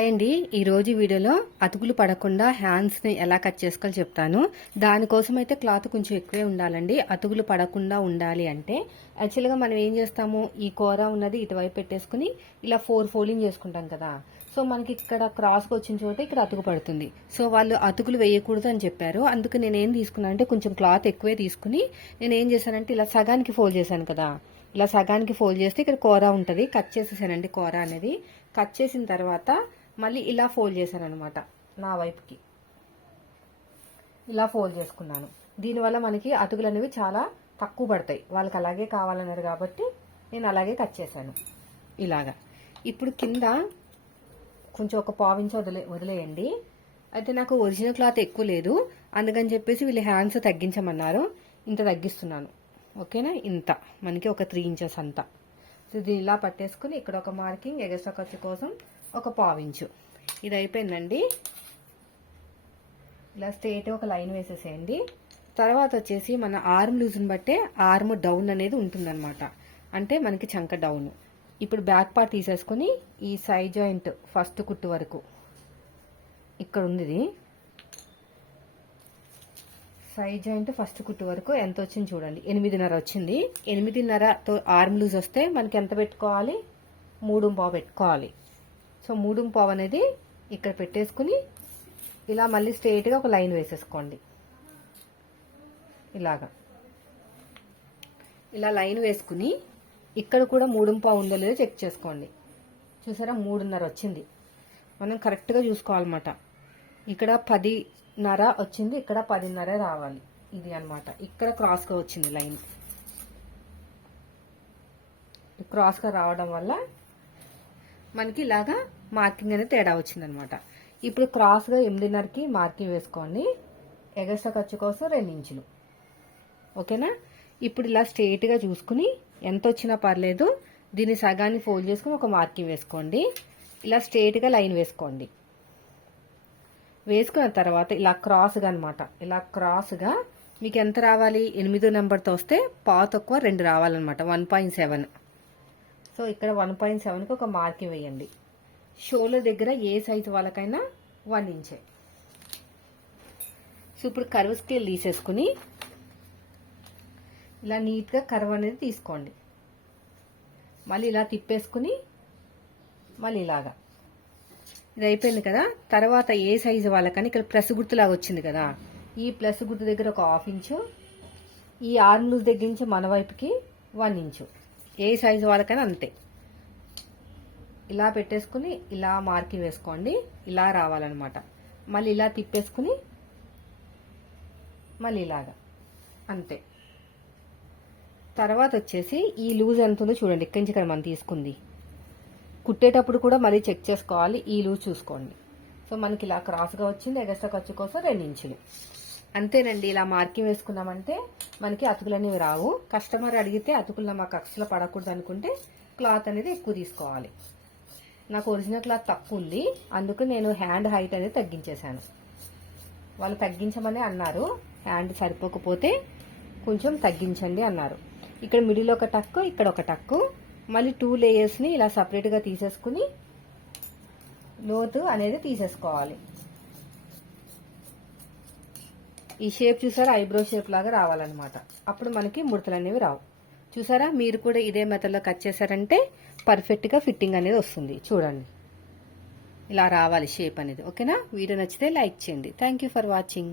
Hi అండి. ఈరోజు వీడియోలో అతుకులు పడకుండా హ్యాండ్స్ని ఎలా కట్ చేసుకోవాలో చెప్తాను. దానికోసం అయితే క్లాత్ కొంచెం ఎక్కువే ఉండాలండి. అతుకులు పడకుండా ఉండాలి అంటే యాక్చువల్గా మనం ఏం చేస్తాము, ఈ కూర ఉన్నది ఇటువైపు పెట్టేసుకుని ఇలా 4 ఫోల్డింగ్ చేసుకుంటాం కదా. సో మనకి ఇక్కడ క్రాస్గా వచ్చిన చోట ఇక్కడ అతుకు పడుతుంది. సో వాళ్ళు అతుకులు వేయకూడదు అని చెప్పారు. అందుకు నేను ఏం తీసుకున్నాను అంటే కొంచెం క్లాత్ ఎక్కువే తీసుకుని నేను ఏం చేశానంటే ఇలా సగానికి ఫోల్డ్ చేశాను కదా. ఇలా సగానికి ఫోల్డ్ చేస్తే ఇక్కడ కూర ఉంటుంది, కట్ చేసేసానండి. కూర అనేది కట్ చేసిన తర్వాత మళ్ళీ ఇలా ఫోల్డ్ చేశాను అనమాట. నా వైపుకి ఇలా ఫోల్డ్ చేసుకున్నాను. దీనివల్ల మనకి అతుకులు అనేవి చాలా తక్కువ పడతాయి. వాళ్ళకి అలాగే కావాలన్నారు కాబట్టి నేను అలాగే కట్ చేశాను ఇలాగా. ఇప్పుడు కింద కొంచెం ఒక పావించి వదిలేయండి. అయితే నాకు ఒరిజినల్ క్లాత్ ఎక్కువ లేదు, అందుకని చెప్పేసి వీళ్ళు హ్యాండ్స్ తగ్గించమన్నారు. ఇంత తగ్గిస్తున్నాను, ఓకేనా. ఇంత మనకి ఒక 3 ఇంచెస్ అంతా. సో దీన్ని ఇలా పట్టేసుకుని ఇక్కడ ఒక మార్కింగ్, ఎగస్ట్రా ఖర్చు కోసం ఒక పావించు. ఇది అయిపోయిందండి. ఇలా స్ట్రేట్ ఒక లైన్ వేసేసేయండి. తర్వాత వచ్చేసి మన ఆర్మ్ లూజ్ని బట్టే ఆర్మ్ డౌన్ అనేది ఉంటుందన్నమాట. అంటే మనకి చంక డౌన్. ఇప్పుడు బ్యాక్ పార్ట్ తీసేసుకుని ఈ సైడ్ జాయింట్ ఫస్ట్ కుట్టు వరకు ఇక్కడ ఉంది. ఇది సైడ్ జాయింట్ ఫస్ట్ కుట్టు వరకు ఎంత వచ్చింది చూడండి, 8.5 వచ్చింది. 8.5తో ఆర్మ్ లూజ్ వస్తే మనకి ఎంత పెట్టుకోవాలి, 3.5 పెట్టుకోవాలి. సో 3.5 అనేది ఇక్కడ పెట్టేసుకుని ఇలా మళ్ళీ స్ట్రైట్గా ఒక లైన్ వేసేసుకోండి. ఇలాగా ఇలా లైన్ వేసుకుని ఇక్కడ కూడా 3.5 ఉందో లేదో చెక్ చేసుకోండి. చూసారా, 3.5 వచ్చింది. మనం కరెక్ట్గా చూసుకోవాలన్నమాట. ఇక్కడ 10.5 వచ్చింది, ఇక్కడ 10.5 రావాలి. ఇది అన్నమాట. ఇక్కడ క్రాస్గా వచ్చింది లైన్. క్రాస్గా రావడం వల్ల మనకి ఇలాగా మార్కింగ్ అనేది తేడా వచ్చిందనమాట. ఇప్పుడు క్రాస్గా 8.5కి మార్కింగ్ వేసుకోండి. ఎగస్ట్రా ఖర్చు కోసం 2 ఇంచులు, ఓకేనా. ఇప్పుడు ఇలా స్ట్రైట్గా చూసుకుని ఎంత వచ్చినా పర్లేదు, దీన్ని సగాన్ని ఫోల్డ్ చేసుకుని ఒక మార్కింగ్ వేసుకోండి. ఇలా స్ట్రైట్గా లైన్ వేసుకోండి. వేసుకున్న తర్వాత ఇలా క్రాస్గా అనమాట, ఇలా క్రాస్గా మీకు ఎంత రావాలి, 8 నెంబర్తో వస్తే పావు తక్కువ 2 రావాలన్నమాట, 1.7. సో ఇక్కడ 1.7కి ఒక మార్కింగ్ వేయండి. షోల్డర్ దగ్గర ఏ సైజు వాళ్ళకైనా 1 ఇంచే. సో ఇప్పుడు కర్వ్ స్కేల్ తీసేసుకుని ఇలా నీట్గా కర్వ్ అనేది తీసుకోండి. మళ్ళీ ఇలా తిప్పేసుకుని మళ్ళీ ఇలాగా. ఇది అయిపోయింది కదా. తర్వాత ఏ సైజు వాళ్ళకని ఇక్కడ ప్లస్ గుర్తులాగా వచ్చింది కదా, ఈ ప్లస్ గుర్తు దగ్గర ఒక 1/2 ఇంచు, ఈ ఆర్మ్ లూజ్ దగ్గర నుంచి మన వైపుకి 1 ఇంచు. ఏ సైజు వాళ్ళకైనా అంతే. ఇలా పెట్టేసుకుని ఇలా మార్కింగ్ వేసుకోండి. ఇలా రావాలన్నమాట. మళ్ళీ ఇలా తిప్పేసుకుని మళ్ళీ ఇలాగా, అంతే. తర్వాత వచ్చేసి ఈ లూజ్ ఎంత ఉందో చూడండి, ఇక్కడి నుంచి ఇక్కడ మనం తీసుకుంది. కుట్టేటప్పుడు కూడా మళ్ళీ చెక్ చేసుకోవాలి, ఈ లూజ్ చూసుకోండి. సో మనకి ఇలా క్రాస్గా వచ్చింది. ఎగస్ట్రా ఖర్చు కోసం 2 ఇంచులు. అంతేనండి. ఇలా మార్కింగ్ వేసుకున్నామంటే మనకి అతుకులు అనేవి రావు. కస్టమర్ అడిగితే అతుకులు మాకు అక్షలు పడకూడదు అనుకుంటే క్లాత్ అనేది ఎక్కువ తీసుకోవాలి. నాకు ఒరిజినల్ క్లాత్ తక్కువ ఉంది, అందుకు నేను హ్యాండ్ హైట్ అనేది తగ్గించేశాను. వాళ్ళు తగ్గించమని అన్నారు, హ్యాండ్ సరిపోకపోతే కొంచెం తగ్గించండి అన్నారు. ఇక్కడ మిడిల్ ఒక టక్కు, ఇక్కడ ఒక టక్కు, మళ్ళీ 2 లేయర్స్ని ఇలా సపరేట్గా తీసేసుకుని లోతు అనేది తీసేసుకోవాలి. ఈ షేప్ చూసారా, ఐబ్రో షేప్ లాగా రావాలన్నమాట. అప్పుడు మనకి ముడతలు అనేవి రావు. చూసారా, మీరు కూడా ఇదే మెథడ్లో కట్ చేశారంటే పర్ఫెక్ట్గా ఫిట్టింగ్ అనేది వస్తుంది. చూడండి, ఇలా రావాలి షేప్ అనేది, ఓకేనా. వీడియో నచ్చితే లైక్ చేయండి. Thank you for watching.